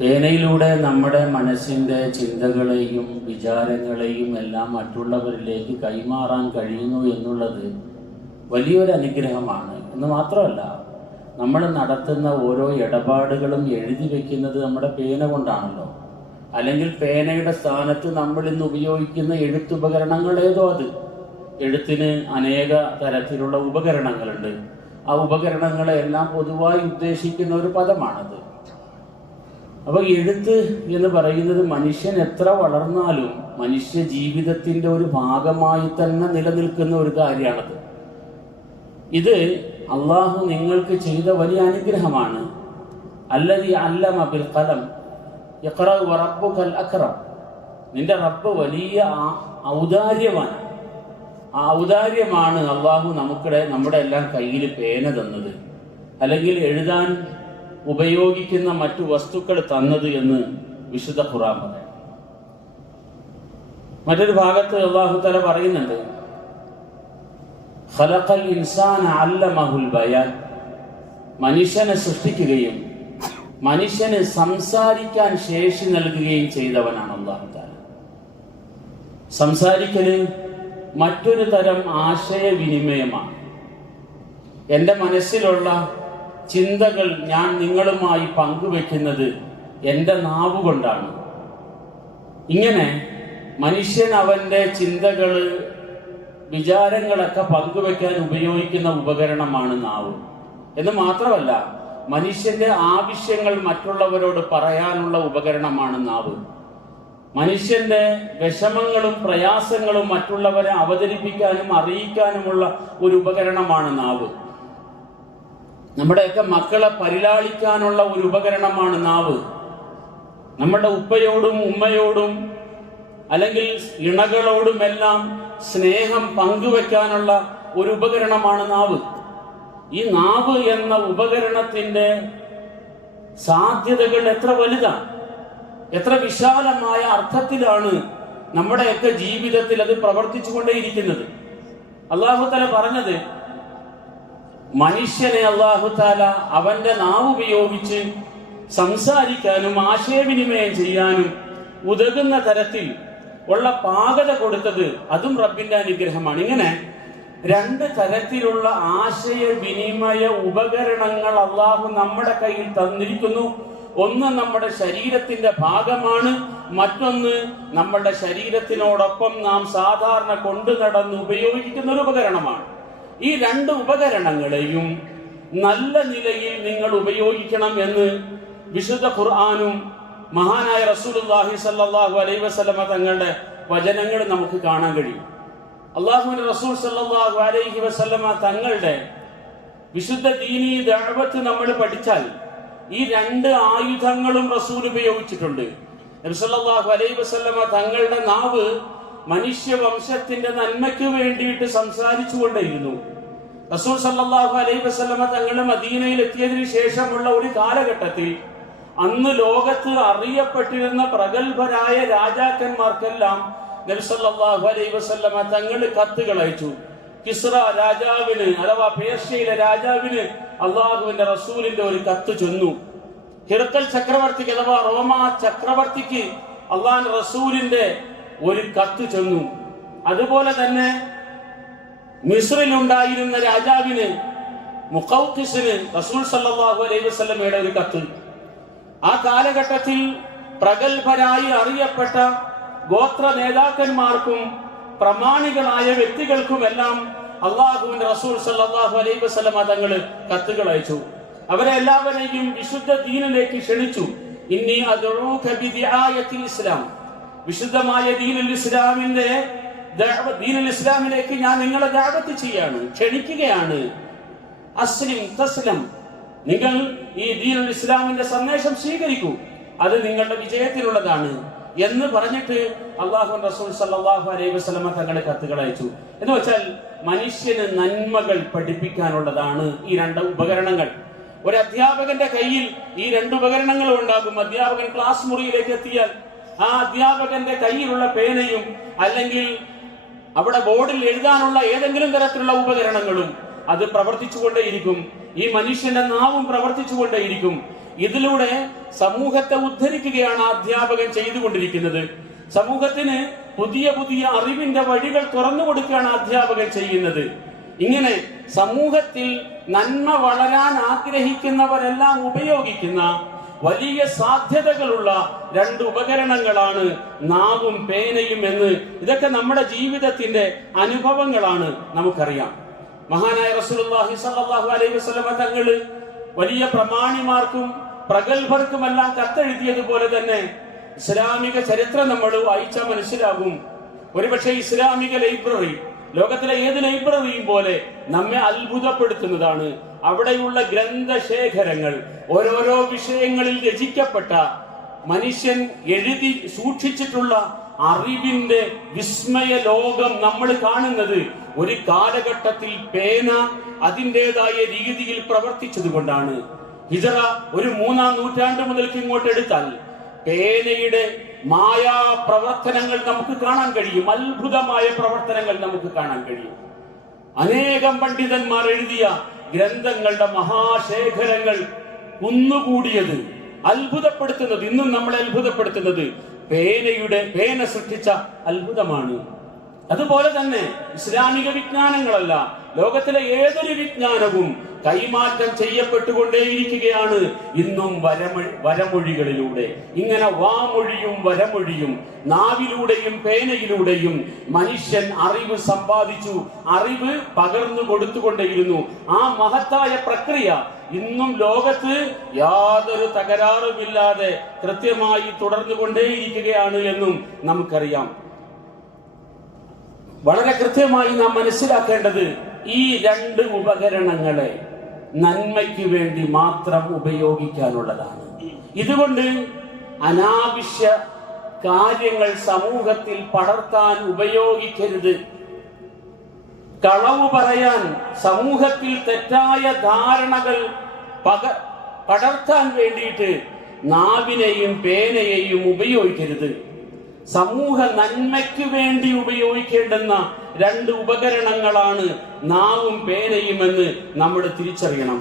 പേനയിലൂടെ നമ്മുടെ മനസ്സിൻ്റെ ചിന്തകളെയും വിചാരങ്ങളെയും എല്ലാം മറ്റുള്ളവരിലേക്ക് കൈമാറാൻ കഴിയുന്നു എന്നുള്ളത് വലിയൊരു അനുഗ്രഹമാണ്. എന്ന് മാത്രമല്ല, നമ്മൾ നടത്തുന്ന ഓരോ ഇടപാടുകളും എഴുതി വയ്ക്കുന്നത് നമ്മുടെ പേന കൊണ്ടാണല്ലോ. അല്ലെങ്കിൽ പേനയുടെ സ്ഥാനത്ത് നമ്മൾ ഇന്ന് ഉപയോഗിക്കുന്ന എഴുത്തുപകരണങ്ങൾ ഏതോ അത്. എഴുത്തിന് അനേക തരത്തിലുള്ള ഉപകരണങ്ങളുണ്ട്. ആ ഉപകരണങ്ങളെല്ലാം പൊതുവായി ഉദ്ദേശിക്കുന്ന ഒരു പദമാണത്. അപ്പോൾ എഴുത്ത് എന്ന് പറയുന്നത് മനുഷ്യൻ എത്ര വളർന്നാലും മനുഷ്യ ജീവിതത്തിൻ്റെ ഒരു ഭാഗമായി തന്നെ നിലനിൽക്കുന്ന ഒരു കാര്യമാണത്. ഇത് അള്ളാഹു നിങ്ങൾക്ക് ചെയ്ത വലിയ അനുഗ്രഹമാണ്. അല്ലദീ അല്ലമ ബിൽ ഖലം ഇഖ്റ വറബ്ബുകൽ അക്രം. നിന്റെ റബ്ബ് വലിയ ഔദാര്യമാണ്. ആ ഔദാര്യമാണ് അള്ളാഹു നമ്മുടെ എല്ലാം കയ്യിൽ പേന തന്നത്, അല്ലെങ്കിൽ എഴുതാൻ ഉപയോഗിക്കുന്ന മറ്റു വസ്തുക്കൾ തന്നത് എന്ന് വിശുദ്ധ ഖുർആൻ പറയാം. മറ്റൊരു ഭാഗത്ത് അല്ലാഹു തആല പറയുന്നുണ്ട്, ഖലഖൽ ഇൻസാന അല്ലമഹുൽ ബയാൻ. മനുഷ്യനെ സൃഷ്ടിക്കുകയും മനുഷ്യന് സംസാരിക്കാൻ ശേഷി നൽകുകയും ചെയ്തവനാണ് അല്ലാഹു തആല. സംസാരിക്കല് മറ്റൊരു തരം ആശയവിനിമയമാണ്. എൻ്റെ മനസ്സിലുള്ള ചിന്തകൾ ഞാൻ നിങ്ങളുമായി പങ്കുവെക്കുന്നത് എൻ്റെ നാവ് കൊണ്ടാണ്. ഇങ്ങനെ മനുഷ്യൻ അവൻ്റെ ചിന്തകൾ വിചാരങ്ങളൊക്കെ പങ്കുവെക്കാൻ ഉപയോഗിക്കുന്ന ഉപകരണമാണ് നാവ്. എന്ന് മാത്രമല്ല, മനുഷ്യന്റെ ആവശ്യങ്ങൾ മറ്റുള്ളവരോട് പറയാനുള്ള ഉപകരണമാണ് നാവ്. മനുഷ്യന്റെ വിഷമങ്ങളും പ്രയാസങ്ങളും മറ്റുള്ളവരെ അവതരിപ്പിക്കാനും അറിയിക്കാനുമുള്ള ഒരു ഉപകരണമാണ് നാവ്. നമ്മുടെയൊക്കെ മക്കളെ പരിലാളിക്കാനുള്ള ഒരു ഉപകരണമാണ് നാവ്. നമ്മുടെ ഉപ്പയോടും ഉമ്മയോടും അല്ലെങ്കിൽ ഇണകളോടുമെല്ലാം സ്നേഹം പങ്കുവെക്കാനുള്ള ഒരു ഉപകരണമാണ് നാവ്. ഈ നാവ് എന്ന ഉപകരണത്തിന്റെ സാധ്യതകൾ എത്ര വലുതാണ്, എത്ര വിശാലമായ അർത്ഥത്തിലാണ് നമ്മുടെയൊക്കെ ജീവിതത്തിൽ അത് പ്രവർത്തിച്ചുകൊണ്ടേയിരിക്കുന്നത്. അല്ലാഹു തആല പറഞ്ഞത്, മനുഷ്യനെ അല്ലാഹു തആല അവന്റെ നാവ് ഉപയോഗിച്ച് സംസാരിക്കാനും ആശയവിനിമയം ചെയ്യാനും ഉതകുന്ന തരത്തിൽ ഉള്ള പാകത കൊടുത്തത് അതും റബ്ബിന്റെ അനുഗ്രഹമാണ്. ഇങ്ങനെ രണ്ട് തരത്തിലുള്ള ആശയവിനിമയ ഉപകരണങ്ങൾ അല്ലാഹു നമ്മുടെ കയ്യിൽ തന്നിരിക്കുന്നു. ഒന്ന് നമ്മുടെ ശരീരത്തിന്റെ ഭാഗമാണ്, മറ്റൊന്ന് നമ്മുടെ ശരീരത്തിനോടൊപ്പം നാം സാധാരണ കൊണ്ടു നടന്ന് ഉപയോഗിക്കുന്ന ഒരു ഉപകരണമാണ്. ഈ രണ്ട് ഉപകരണങ്ങളെയും നല്ല നിലയിൽ നിങ്ങൾ ഉപയോഗിക്കണം എന്ന് വിശുദ്ധ ഖുർആനും മഹാനായ റസൂലുള്ളാഹി സ്വല്ലല്ലാഹു അലൈഹി വസല്ലമ തങ്ങളുടെ വചനങ്ങൾ നമുക്ക് കാണാൻ കഴിയും. അല്ലാഹുവിന്റെ റസൂൽ സ്വല്ലല്ലാഹു അലൈഹി വസല്ലമ തങ്ങളുടെ വിശുദ്ധ ദീനീ ദഅവത്ത് നമ്മൾ പഠിച്ചാൽ ഈ രണ്ട് ആയുധങ്ങളും റസൂൽ ഉപയോഗിച്ചിട്ടുണ്ട്. നബി സല്ലല്ലാഹു അലൈഹി വസല്ലമ തങ്ങളുടെ നാവ് മനുഷ്യവംശത്തിന്റെ നന്മയ്ക്ക് വേണ്ടിയിട്ട് സംസാരിച്ചുകൊണ്ടേയിരുന്നു. റസൂൽ സല്ലല്ലാഹു അലൈഹി വസല്ലമ തങ്ങൾ മദീനയിൽ എത്തിയതിനു ശേഷമുള്ള ഒരു കാലഘട്ടത്തിൽ അന്ന് ലോകത്ത് അറിയപ്പെട്ടിരുന്ന പ്രഗത്ഭരായ രാജാക്കന്മാർക്കെല്ലാം നബി സല്ലല്ലാഹു അലൈഹി വസല്ലമ തങ്ങൾ കത്തുകൾ അയച്ചു. കിസ്റ രാജാവിന് അഥവാ പേർഷ്യയിലെ രാജാവിന് അള്ളാഹുവിന്റെ റസൂലിന്റെ ഒരു കത്ത് ചെന്നു. ഹിർക്കൽ ചക്രവർത്തിക്ക് അഥവാ റോമാ ചക്രവർത്തിക്ക് അള്ളാഹുവിന്റെ റസൂലിന്റെ ഒരു കത്ത് ചെന്നു. അതുപോലെ തന്നെ മിസ്രിലുണ്ടായിരുന്ന രാജാവിന് മുഖൗഖിസിന് റസൂൽ സല്ലല്ലാഹു അലൈഹി വസല്ലമയുടെ ഒരു കത്ത്. ആ കാലഘട്ടത്തിൽ പ്രഗത്ഭരായി അറിയപ്പെട്ട ഗോത്ര നേതാക്കന്മാർക്കും പ്രമാണികളായ വ്യക്തികൾക്കുമെല്ലാം അള്ളാഹുവിന്റെ റസൂൽ സല്ലല്ലാഹു അലൈഹി വസല്ലമ തങ്ങൾ കത്തുകൾ അയച്ചു. അവരെ എല്ലാവരെയും വിശുദ്ധ ദീനിലേക്ക് ക്ഷണിച്ചു. ഇന്നി അദ്ഉക ബിദിആയത്തിൽ ഇസ്ലാം, വിശുദ്ധമായ ദീനുൽ ഇസ്ലാമിലേക്ക് ഞാൻ നിങ്ങളെ ദഅവത്ത് ചെയ്യാണ്, ക്ഷണിക്കുകയാണ്. അസ്ലിം തസ്ലം, നിങ്ങൾ ഈ ദീനുൽ ഇസ്ലാമിന്റെ സന്ദേശം സ്വീകരിക്കൂ, അത് നിങ്ങളുടെ വിജയത്തിനുള്ളതാണ് എന്ന് പറഞ്ഞിട്ട് അല്ലാഹു റസൂൽ സല്ലല്ലാഹു അലൈഹി വസല്ലമ തങ്ങളെ കത്തുകൾ അയച്ചു. എന്ന് വെച്ചാൽ മനുഷ്യന് നന്മകൾ പഠിപ്പിക്കാനുള്ളതാണ് ഈ രണ്ട് ഉപകരണങ്ങൾ. ഒരു അധ്യാപകന്റെ കയ്യിൽ ഈ രണ്ട് ഉപകരണങ്ങളും ഉണ്ടാകും. അധ്യാപകൻ ക്ലാസ് മുറിയിലേക്ക് എത്തിയാൽ ആ അധ്യാപകന്റെ കയ്യിലുള്ള പേനയും അല്ലെങ്കിൽ അവിടെ ബോർഡിൽ എഴുതാനുള്ള ഏതെങ്കിലും തരത്തിലുള്ള ഉപകരണങ്ങളും അത് പ്രവർത്തിച്ചുകൊണ്ടേയിരിക്കും. ഈ മനുഷ്യന്റെ നാവും പ്രവർത്തിച്ചുകൊണ്ടേയിരിക്കും. ഇതിലൂടെ സമൂഹത്തെ ഉദ്ധരിക്കുകയാണ് അധ്യാപകൻ ചെയ്തുകൊണ്ടിരിക്കുന്നത്. സമൂഹത്തിന് പുതിയ പുതിയ അറിവിന്റെ വഴികൾ തുറന്നു കൊടുക്കുകയാണ് അധ്യാപകൻ ചെയ്യുന്നത്. ഇങ്ങനെ സമൂഹത്തിൽ നന്മ വളരാൻ ആഗ്രഹിക്കുന്നവരെല്ലാം ഉപയോഗിക്കുന്ന വലിയ സാധ്യതകളുള്ള രണ്ട് ഉപകരണങ്ങളാണ് നാവും പേനയും എന്ന്. ഇതൊക്കെ നമ്മുടെ ജീവിതത്തിന്റെ അനുഭവങ്ങളാണ്, നമുക്കറിയാം. മഹാനായ റസൂലുള്ളാഹി സ്വല്ലല്ലാഹു അലൈഹി വസല്ലം തങ്ങള് വലിയ പ്രമാണിമാർക്കും പ്രഗത്ഭർക്കുമെല്ലാം കത്തെഴുതിയതുപോലെ തന്നെ ഇസ്ലാമിക ചരിത്രം നമ്മൾ വായിച്ചാൽ മനസ്സിലാകും. ഒരുപക്ഷെ ഇസ്ലാമിക ലൈബ്രറി ലോകത്തിലെ ഏത് ലൈബ്രറിയും പോലെ നമ്മെ അത്ഭുതപ്പെടുത്തുന്നതാണ്. അവിടെയുള്ള ഗ്രന്ഥശേഖരങ്ങൾ, ഓരോരോ വിഷയങ്ങളിൽ രചിക്കപ്പെട്ട മനുഷ്യൻ എഴുതി സൂക്ഷിച്ചിട്ടുള്ള അറിവിന്റെ വിസ്മയ ലോകം നമ്മൾ കാണുന്നത് ഒരു കാലഘട്ടത്തിൽ പേന അതിൻ്റെതായ രീതിയിൽ പ്രവർത്തിച്ചത് കൊണ്ടാണ്. ഹിജറ ഒരു 3-ാം നൂറ്റാണ്ട് മുതൽക്ക് ഇങ്ങോട്ട് എടുത്താൽ പേനയുടെ മായാ പ്രവർത്തനങ്ങൾ നമുക്ക് കാണാൻ കഴിയും. അത്ഭുതമായ പ്രവർത്തനങ്ങൾ നമുക്ക് കാണാൻ കഴിയും. അനേകം പണ്ഡിതന്മാർ എഴുതിയ ഗ്രന്ഥങ്ങളുടെ മഹാശേഖരങ്ങൾ കുന്നുകൂടിയത്, അത്ഭുതപ്പെടുത്തുന്നത്, ഇന്നും നമ്മളെ അത്ഭുതപ്പെടുത്തുന്നത് പേന സൃഷ്ടിച്ച അത്ഭുതമാണ്. അതുപോലെ തന്നെ ഇസ്ലാമിക വിജ്ഞാനങ്ങളല്ല, ലോകത്തിലെ ഏതൊരു വിജ്ഞാനവും കൈമാറ്റം ചെയ്യപ്പെട്ടുകൊണ്ടേയിരിക്കുകയാണ് ഇന്നും വരമൊഴികളിലൂടെ. ഇങ്ങനെ വാമൊഴിയും വരമൊഴിയും നാവിലൂടെയും പേനയിലൂടെയും മനുഷ്യൻ അറിവ് സമ്പാദിച്ചു, അറിവ് പകർന്നു കൊടുത്തുകൊണ്ടേയിരുന്നു. ആ മഹത്തായ പ്രക്രിയ ഇന്നും ലോകത്ത് യാതൊരു തകരാറുമില്ലാതെ കൃത്യമായി തുടർന്നുകൊണ്ടേയിരിക്കുകയാണ് എന്നും നമുക്കറിയാം. വളരെ കൃത്യമായി നാം മനസ്സിലാക്കേണ്ടത് ഈ രണ്ട് ഉപകരണങ്ങളെ നന്മയ്ക്ക് വേണ്ടി മാത്രം ഉപയോഗിക്കാനുള്ളതാണ്. ഇതുകൊണ്ട് അനാവശ്യ കാര്യങ്ങൾ സമൂഹത്തിൽ പടർത്താൻ ഉപയോഗിക്കരുത്. കളവ് പറയാൻ, സമൂഹത്തിൽ തെറ്റായ ധാരണകൾ പടർത്താൻ വേണ്ടിയിട്ട് നാവിനെയും പേനയെയും ഉപയോഗിക്കരുത്. സമൂഹ നന്മയ്ക്ക് വേണ്ടി ഉപയോഗിക്കേണ്ടുന്ന രണ്ട് ഉപകരണങ്ങളാണ് നാവും പേനയും എന്ന് നമ്മൾ തിരിച്ചറിയണം.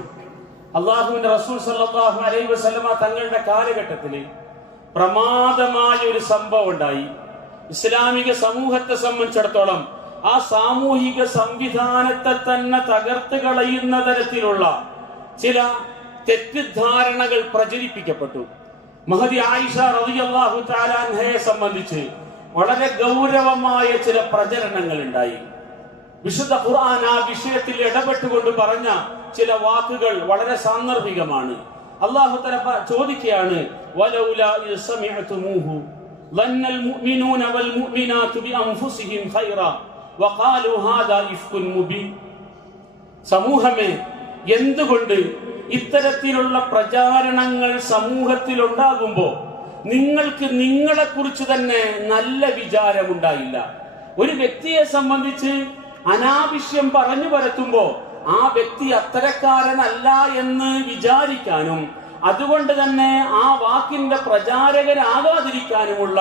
അള്ളാഹുവിന്റെ റസൂൽ സല്ലല്ലാഹു അലൈഹി വസല്ലമ തങ്ങളുടെ കാലഘട്ടത്തിൽ പ്രമാദമായ ഒരു സംഭവം ഉണ്ടായി. ഇസ്ലാമിക സമൂഹത്തെ സംബന്ധിച്ചിടത്തോളം ആ സാമൂഹിക സംവിധാനത്തെ തന്നെ തകർത്ത് കളയുന്ന തരത്തിലുള്ള ചില തെറ്റിദ്ധാരണകൾ പ്രചരിപ്പിക്കപ്പെട്ടു. മഹദി ആയിഷ റളിയല്ലാഹു തആല അൻഹയെ സംബന്ധിച്ച് വളരെ ഗൗരവമായ ചില പ്രചരണങ്ങൾ ഉണ്ടായി. വിശുദ്ധ ഖുർആൻ ആ വിഷയത്തിൽ ഇടപെട്ടുകൊണ്ട് പറഞ്ഞ ചില വാക്കുകൾ വളരെ സാന്ദർഭികമാണ്. അല്ലാഹു തആല ചോദിക്കുകയാണ്, വലൗലാ ഇദ് സമിഅതുമൂഹു ളന്നൽ മുഅ്മിനൂന വൽ മുഅ്മിനാതു ബിഅൻഫുസിഹിം ഖൈറാ വഖാലു ഹാദാ ഇഫ്കുൻ മുബീൻ. സമൂഹമേ, എന്തുകൊണ്ട് ഇത്തരത്തിലുള്ള പ്രചാരണങ്ങൾ സമൂഹത്തിൽ ഉണ്ടാകുമ്പോൾ നിങ്ങൾക്ക് നിങ്ങളെ കുറിച്ച് തന്നെ നല്ല വിചാരമുണ്ടായില്ല? ഒരു വ്യക്തിയെ സംബന്ധിച്ച് അനാവശ്യം പറഞ്ഞു പരത്തുമ്പോ ആ വ്യക്തി അത്തരക്കാരനല്ല എന്ന് വിചാരിക്കാനും അതുകൊണ്ട് തന്നെ ആ വാക്കിന്റെ പ്രചാരകരാകാതിരിക്കാനുമുള്ള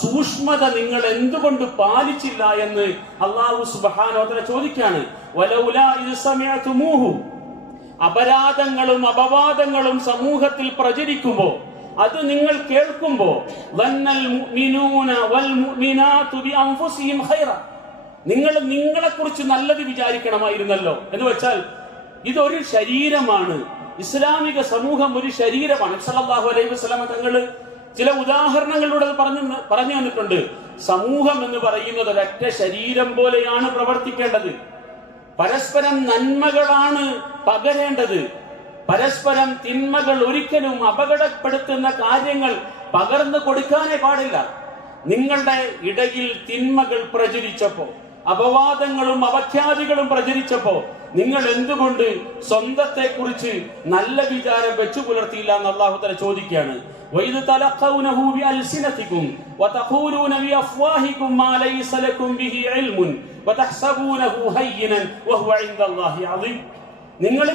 സൂക്ഷ്മത നിങ്ങൾ എന്തുകൊണ്ട് പാലിച്ചില്ല എന്ന് അല്ലാഹു സുബ്ഹാനഹു വ തആല ചോദിക്കാണ്. വലൗലാ ഇദ് സമിഅതുമൂഹു, അപരാധങ്ങളും അപവാദങ്ങളും സമൂഹത്തിൽ പ്രചരിക്കുമ്പോ, അത് നിങ്ങൾ കേൾക്കുമ്പോ, ലന്നൽ മുഅ്മിനൂന വൽ മുഅ്മിനാതു ബിഅൻഫുസിഹിം ഖൈറ, നിങ്ങൾ നിങ്ങളെ കുറിച്ച് നല്ലത് വിചാരിക്കണമായിരുന്നല്ലോ. എന്ന് വെച്ചാൽ ഇതൊരു ശരീരമാണ്, ഇസ്ലാമിക സമൂഹം ഒരു ശരീരമാണ്. സല്ലല്ലാഹു അലൈഹി വസല്ലം തങ്ങൾ ചില ഉദാഹരണങ്ങളിലൂടെ പറഞ്ഞു തന്നിട്ടുണ്ട്. സമൂഹം എന്ന് പറയുന്നത് ഒരൊറ്റ ശരീരം പോലെയാണ് പ്രവർത്തിക്കേണ്ടത്. പരസ്പരം നന്മകളാണ് പകരേണ്ടത്. പരസ്പരം തിന്മകൾ, ഒരിക്കലും അപകടപ്പെടുത്തുന്ന കാര്യങ്ങൾ പകർന്നു കൊടുക്കാനേ പാടില്ല. നിങ്ങളുടെ ഇടയിൽ തിന്മകൾ പ്രചരിച്ചപ്പോ, അപവാദങ്ങളും അപഖ്യാതികളും പ്രചരിച്ചപ്പോ നിങ്ങൾ എന്തുകൊണ്ട് സ്വന്തത്തെ കുറിച്ച് നല്ല വിചാരം വെച്ചു പുലർത്തിയില്ല എന്ന് അല്ലാഹു തആല ചോദിക്കുകയാണ്. വൈദ് തലഖൗനഹു ബിഅൽസിനതികും വതഖൂലൂന ബിഅഫ്വാഹികും മാ ലൈസ ലക്കും ബിഹി ഇൽമുൻ വതഹ്സബൂനഹു ഹയ്യിനൻ വഹുവ ഇൻദല്ലാഹി അളീം. നിങ്ങൾ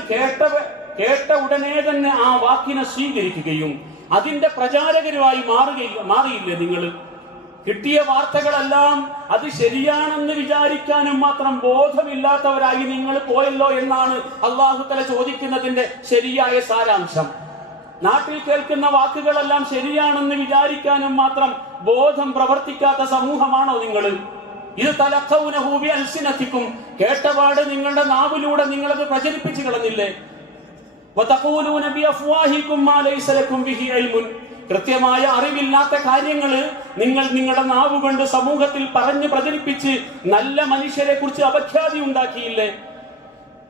കേട്ട ഉടനെ തന്നെ ആ വാക്കിനെ സ്വീകരിക്കുകയും അതിന്റെ പ്രചാരകരുമായി മാറിയില്ലേ? നിങ്ങൾ കിട്ടിയ വാർത്തകളെല്ലാം അത് ശരിയാണെന്ന് വിചാരിക്കാനും മാത്രം ബോധമില്ലാത്തവരായി നിങ്ങൾ പോയല്ലോ എന്നാണ് അല്ലാഹു തആല ചോദിക്കുന്നതിന്റെ ശരിയായ സാരാംശം. നാട്ടിൽ കേൾക്കുന്ന വാക്കുകളെല്ലാം ശരിയാണെന്ന് വിചാരിക്കാനും മാത്രം ബോധം പ്രവർത്തിക്കാത്ത സമൂഹമാണോ നിങ്ങൾ? ഇത് തലഖൗനഹു ബിഅൽസിനതികും, കേട്ടപാട് നിങ്ങളുടെ നാവിലൂടെ നിങ്ങളത് പ്രചരിപ്പിച്ചു കളഞ്ഞില്ലേ? വതഖൂലൂന ബിഅഫ്വാഹികും മാ ലൈസ ലക്കും ബിഹി ഇൽമുൻ, കൃത്യമായ അറിവില്ലാത്ത കാര്യങ്ങൾ നിങ്ങൾ നിങ്ങളുടെ നാവ് കൊണ്ട് സമൂഹത്തിൽ പറഞ്ഞു പ്രചരിപ്പിച്ച് നല്ല മനുഷ്യരെ കുറിച്ച് അപഖ്യാതി ഉണ്ടാക്കിയില്ലേ?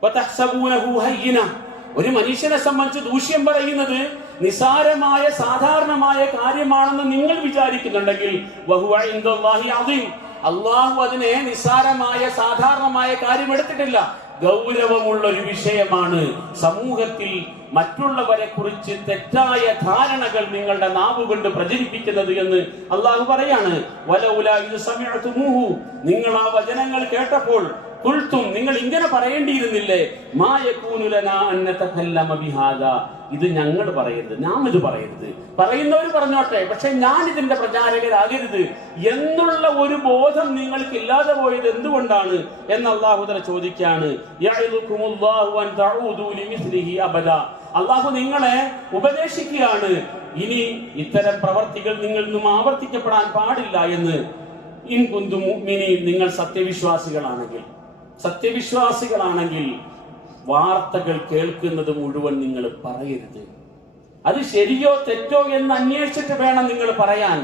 വതഹ്സബൂനഹു ഹയ്യിന, ഒരു മനുഷ്യനെ സംബന്ധിച്ച് ദൂഷ്യം പറയുന്നത് നിസാരമായ സാധാരണമായ കാര്യമാണെന്ന് നിങ്ങൾ വിചാരിക്കുന്നുണ്ടെങ്കിൽ വഹുവ ഇൻദല്ലാഹി അദീം, അള്ളാഹു അതിനെ നിസാരമായ സാധാരണമായ കാര്യം എടുത്തിട്ടില്ല, ഗൗരവമുള്ള ഒരു വിഷയമാണ്. സമൂഹത്തിൽ മറ്റുള്ളവരെ കുറിച്ച് തെറ്റായ ധാരണകൾ നിങ്ങളുടെ നാവ് കൊണ്ട് പ്രചരിപ്പിക്കുന്നത് എന്ന് അള്ളാഹു പറയാണ്. വലൗലാ ഇദ് സമിഅ്തുമൂഹു, നിങ്ങൾ ആ വചനങ്ങൾ കേട്ടപ്പോൾ ഖുൽതും, നിങ്ങൾ ഇങ്ങനെ പറയേണ്ടിയിരുന്നില്ലേ, മാ യകൂനു ലനാ അൻ നതകല്ലമ ബിഹാദാ, ഇത് ഞങ്ങൾ പറയരുത്, നാം ഇത് പറയരുത്, പറയുന്നവർ പറഞ്ഞോട്ടെ, പക്ഷെ ഞാൻ ഇതിന്റെ പ്രചാരകരാകരുത് എന്നുള്ള ഒരു ബോധം നിങ്ങൾക്ക് ഇല്ലാതെ പോയത് എന്തുകൊണ്ടാണ് എന്ന് അല്ലാഹു തആല ചോദിക്കാണ്. യഅദുകുമുല്ലാഹു അൻ തഊദു ലിമിസ്ലിഹി അബദ, അല്ലാഹു നിങ്ങളെ ഉപദേശിക്കുകയാണ്, ഇനി ഇത്തരം പ്രവർത്തികൾ നിങ്ങളിൽ നിന്നും ആവർത്തിക്കപ്പെടാൻ പാടില്ല എന്ന്. ഇൻ കുന്തും മുഅ്മിനീൻ, നിങ്ങൾ സത്യവിശ്വാസികളാണെങ്കിൽ വാർത്തകൾ കേൾക്കുന്നത് മുഴുവൻ നിങ്ങൾ പറയരുത്. അത് ശരിയോ തെറ്റോ എന്ന് അന്വേഷിച്ചിട്ട് വേണം നിങ്ങൾ പറയാൻ.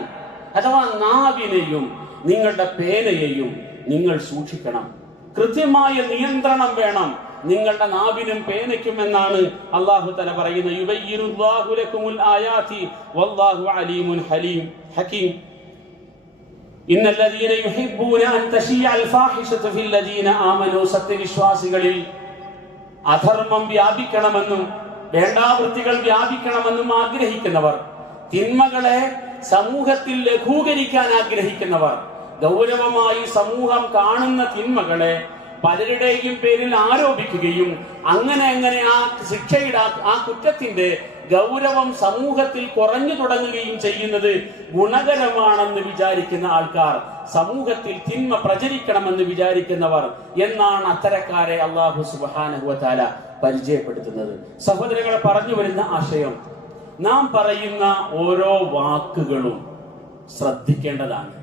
അഥവാ നാവിനെയും നിങ്ങളുടെ പേനയെയും നിങ്ങൾ സൂക്ഷിക്കണം. കൃത്യമായ നിയന്ത്രണം വേണം നിങ്ങളുടെ നാവിനും പേനയ്ക്കും എന്നാണ് അല്ലാഹു തആല പറയുന്നത്. യുബയ്യിനുല്ലാഹു ലക്കുമുൽ ആയാതി വല്ലാഹു അലീമുൻ ഹകീം. ഇന്നല്ലദീന യുഹിബ്ബൂന അൻ തശീഅൽ ഫാഹിഷതു ഫില്ലദീന ആമനൂ, സത്യവിശ്വാസികളിൽ അധർമ്മം വ്യാപിക്കണമെന്നും വേണ്ടാവൃത്തികൾ വ്യാപിക്കണമെന്നും ആഗ്രഹിക്കുന്നവർ, തിന്മകളെ സമൂഹത്തിൽ ലഘൂകരിക്കാൻ ആഗ്രഹിക്കുന്നവർ, ഗൗരവമായി സമൂഹം കാണുന്ന തിന്മകളെ പലരുടെയും പേരിൽ ആരോപിക്കുകയും അങ്ങനെ ആ ശിക്ഷയുടെ ആ കുറ്റത്തിന്റെ ഗൗരവം സമൂഹത്തിൽ കുറഞ്ഞു തുടങ്ങുകയും ചെയ്യുന്നത് ഗുണകരമാണെന്ന് വിചാരിക്കുന്ന ആൾക്കാർ, സമൂഹത്തിൽ തിന്മ പ്രചരിക്കണമെന്ന് വിചാരിക്കുന്നവർ എന്നാണ് അത്തരക്കാരെ അല്ലാഹു സുബ്ഹാനഹു വ തആല പരിചയപ്പെടുത്തുന്നത്. സഹോദരങ്ങളെ, പറഞ്ഞു വരുന്ന ആശയം, നാം പറയുന്ന ഓരോ വാക്കുകളും ശ്രദ്ധിക്കേണ്ടതാണ്.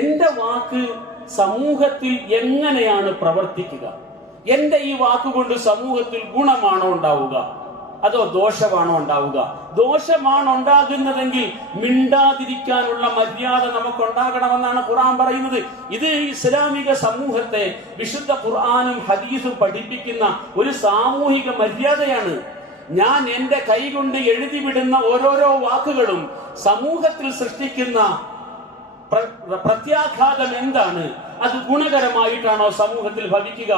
എന്റെ വാക്ക് സമൂഹത്തിൽ എങ്ങനെയാണ് പ്രവർത്തിക്കുക? എന്റെ ഈ വാക്കുകൊണ്ട് സമൂഹത്തിൽ ഗുണമാണോ ഉണ്ടാവുക അതോ ദോഷമാണോ ഉണ്ടാവുക? ദോഷമാണ് ഉണ്ടാകുന്നതെങ്കിൽ മിണ്ടാതിരിക്കാനുള്ള മര്യാദ നമുക്കുണ്ടാകണമെന്നാണ് ഖുർആൻ പറയുന്നത്. ഇത് ഇസ്ലാമിക സമൂഹത്തെ വിശുദ്ധ ഖുർആനും ഹദീസും പഠിപ്പിക്കുന്ന ഒരു സാമൂഹിക മര്യാദയാണ്. ഞാൻ എന്റെ കൈകൊണ്ട് എഴുതിവിടുന്ന ഓരോരോ വാക്കുകളും സമൂഹത്തിൽ സൃഷ്ടിക്കുന്ന പ്രത്യാഘാതം എന്താണ്? അത് ഗുണകരമായിട്ടാണോ സമൂഹത്തിൽ ഭവിക്കുക?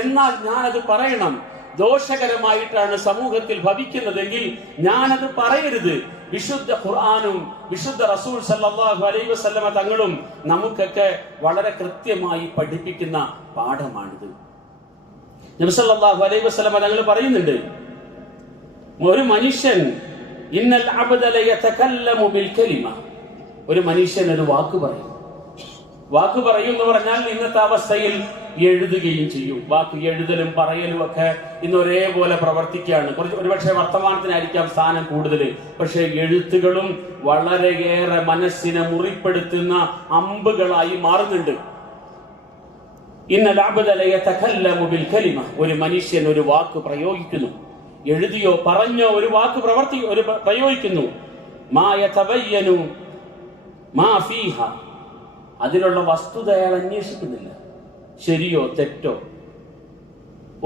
എന്നാൽ ഞാനത് പറയണം. ദോഷകരമായിട്ടാണ് സമൂഹത്തിൽ ഭവിക്കുന്നതെങ്കിൽ ഞാനത് പറയരുത്. വിശുദ്ധ ഖുർആനും വിശുദ്ധ റസൂൽ സല്ലല്ലാഹു അലൈഹി വസല്ലമ തങ്ങളും നമുക്കൊക്കെ വളരെ കൃത്യമായി പഠിപ്പിക്കുന്ന പാഠമാണിത്. നബി സല്ലല്ലാഹു അലൈഹി വസല്ലമ തങ്ങൾ പറയുന്നുണ്ട്, ഒരു മനുഷ്യൻ ഇന്നൽ അബ്ദ ലയതകല്ലമു ബിൽ കലിമ, ഒരു മനുഷ്യൻ ഒരു വാക്ക് പറയും എന്ന് പറഞ്ഞാൽ ഇന്നത്തെ അവസ്ഥയിൽ എഴുതുകയും ചെയ്യും. വാക്ക് എഴുതലും പറയലും ഒക്കെ ഇന്ന് ഒരേപോലെ പ്രവർത്തിക്കുകയാണ്. ഒരുപക്ഷെ വർത്തമാനത്തിനായിരിക്കാം സ്ഥാനം കൂടുതൽ, പക്ഷെ എഴുത്തുകളും വളരെയേറെ മനസ്സിനെ മുറിപ്പെടുത്തുന്ന അമ്പുകളായി മാറുന്നുണ്ട്. ഇന്നൽ അബ്ദ ലയതകല്ലമു ബിൽ കലിമ, ഒരു മനുഷ്യൻ ഒരു വാക്ക് പ്രയോഗിക്കുന്നു, എഴുതിയോ പറഞ്ഞോ ഒരു വാക്ക് പ്രയോഗിക്കുന്നു. മാ യതബയ്യനു മാ ഫീഹ, അതിലുള്ള വസ്തുത അയാൾ അന്വേഷിക്കുന്നില്ല, ശരിയോ തെറ്റോ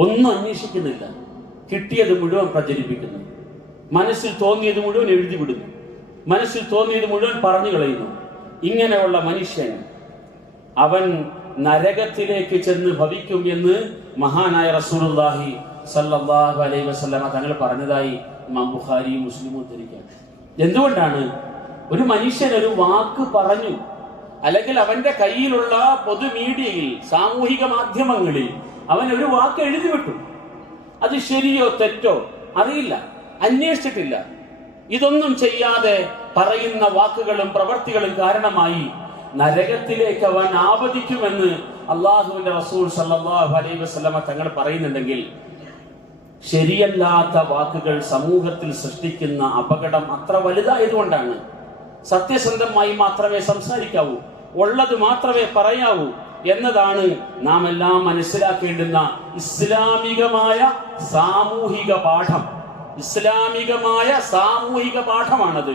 ഒന്നും അന്വേഷിക്കുന്നില്ല. കിട്ടിയത് മുഴുവൻ പ്രചരിപ്പിക്കുന്നു, മനസ്സിൽ തോന്നിയത് മുഴുവൻ എഴുതിവിടുന്നു, മനസ്സിൽ തോന്നിയത് മുഴുവൻ പറഞ്ഞു കളയുന്നു. ഇങ്ങനെയുള്ള മനുഷ്യൻ അവൻ നരകത്തിലേക്ക് ചെന്ന് ഭവിക്കും എന്ന് മഹാനായ റസൂലുള്ളാഹി സല്ലല്ലാഹു അലൈഹി വസല്ലമ തങ്ങൾ പറഞ്ഞതായി ഇമാം ബുഖാരി മുസ്ലിം ഉദ്ധരിക്കുകയാണ്. എന്തുകൊണ്ടാണ്? ഒരു മനുഷ്യൻ ഒരു വാക്ക് പറഞ്ഞു, അല്ലെങ്കിൽ അവന്റെ കയ്യിലുള്ള പൊതുമീഡിയയിൽ സാമൂഹിക മാധ്യമങ്ങളിൽ അവൻ ഒരു വാക്ക് എഴുതിവിട്ടു. അത് ശരിയോ തെറ്റോ അറിയില്ല, അന്വേഷിച്ചിട്ടില്ല. ഇതൊന്നും ചെയ്യാതെ പറയുന്ന വാക്കുകളും പ്രവർത്തികളും കാരണമായി നരകത്തിലേക്ക് അവൻ ആപതിക്കുമെന്ന് അള്ളാഹുവിന്റെ റസൂൽ സല്ലല്ലാഹു അലൈഹി വസല്ലമ തങ്ങൾ പറയുന്നുണ്ടെങ്കിൽ ശരിയല്ലാത്ത വാക്കുകൾ സമൂഹത്തിൽ സൃഷ്ടിക്കുന്ന അപകടം അത്ര വലുതായതുകൊണ്ടാണ്. സത്യസന്ധമായി മാത്രമേ സംസാരിക്കാവൂ, ഉള്ളത് മാത്രമേ പറയാവൂ എന്നതാണ് നാം എല്ലാം മനസ്സിലാക്കേണ്ടുന്ന ഇസ്ലാമികമായ സാമൂഹിക പാഠം. ഇസ്ലാമികമായ സാമൂഹിക പാഠമാണത്.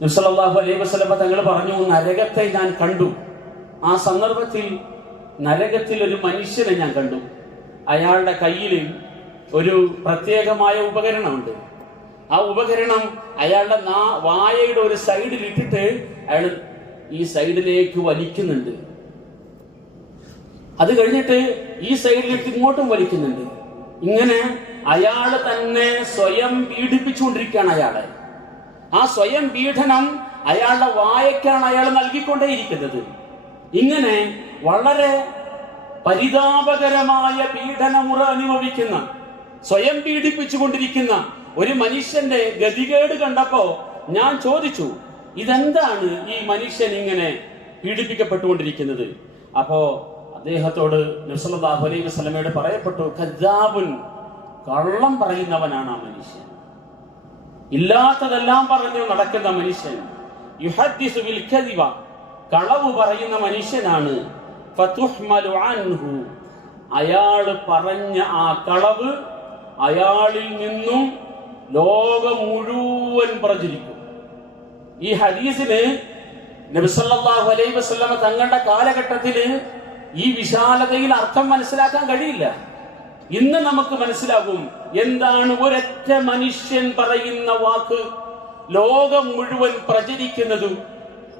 നബി സല്ലല്ലാഹു അലൈഹി വസല്ലം തങ്ങൾ പറഞ്ഞു, നരകത്തെ ഞാൻ കണ്ടു. ആ സന്ദർഭത്തിൽ നരകത്തിൽ ഒരു മനുഷ്യനെ ഞാൻ കണ്ടു. അയാളുടെ കയ്യിൽ ഒരു പ്രത്യേകമായ ഉപകരണമുണ്ട്. ആ ഉപകരണം അയാളുടെ വായയുടെ ഒരു സൈഡിൽ ഇട്ടിട്ട് അയാൾ ഈ സൈഡിലേക്ക് വലിക്കുന്നുണ്ട്. അത് കഴിഞ്ഞിട്ട് ഈ സൈഡിലേക്ക് ഇങ്ങോട്ടും വലിക്കുന്നുണ്ട്. ഇങ്ങനെ അയാൾ തന്നെ സ്വയം പീഡിപ്പിച്ചുകൊണ്ടിരിക്കുകയാണ് അയാളെ. ആ സ്വയം പീഡനം അയാളുടെ വായക്കാണ് അയാൾ നൽകിക്കൊണ്ടേയിരിക്കുന്നത്. ഇങ്ങനെ വളരെ പരിതാപകരമായ പീഡനമുറ അനുഭവിക്കുന്ന, സ്വയം പീഡിപ്പിച്ചുകൊണ്ടിരിക്കുന്ന ഒരു മനുഷ്യന്റെ ഗതികേട് കണ്ടപ്പോ ഞാൻ ചോദിച്ചു, ഇതെന്താണ് ഈ മനുഷ്യൻ ഇങ്ങനെ പീഡിപ്പിക്കപ്പെട്ടുകൊണ്ടിരിക്കുന്നത്? അപ്പോ അദ്ദേഹത്തോട് നബി സല്ലല്ലാഹു അലൈഹി വസല്ലമയോട് പറയപ്പെട്ടു, കദ്ദാബുൻ, കള്ളം പറയുന്നവനാണ് ആ മനുഷ്യൻ, ഇല്ലാത്തതെല്ലാം പറഞ്ഞു നടക്കുന്ന മനുഷ്യൻ. യുഹദ്ദിസു ബിൽ കദിബ, കളവ് പറയുന്ന മനുഷ്യനാണ്. ഫതുഹ്മലു അൻഹു, അയാൾ പറഞ്ഞ ആ കളവ് അയാളിൽ നിന്നും ലോകം മുഴുവൻ പ്രചരിക്കും. ഈ ഹദീസിന് നബി സല്ലല്ലാഹു അലൈഹി വസല്ലമ തങ്ങളുടെ കാലഘട്ടത്തില് ഈ വിശാലതയിൽ അർത്ഥം മനസ്സിലാക്കാൻ കഴിയില്ല. ഇന്ന് നമുക്ക് മനസ്സിലാകും എന്താണ് ഒരൊറ്റ മനുഷ്യൻ പറയുന്ന വാക്ക് ലോകം മുഴുവൻ പ്രചരിക്കുന്നതും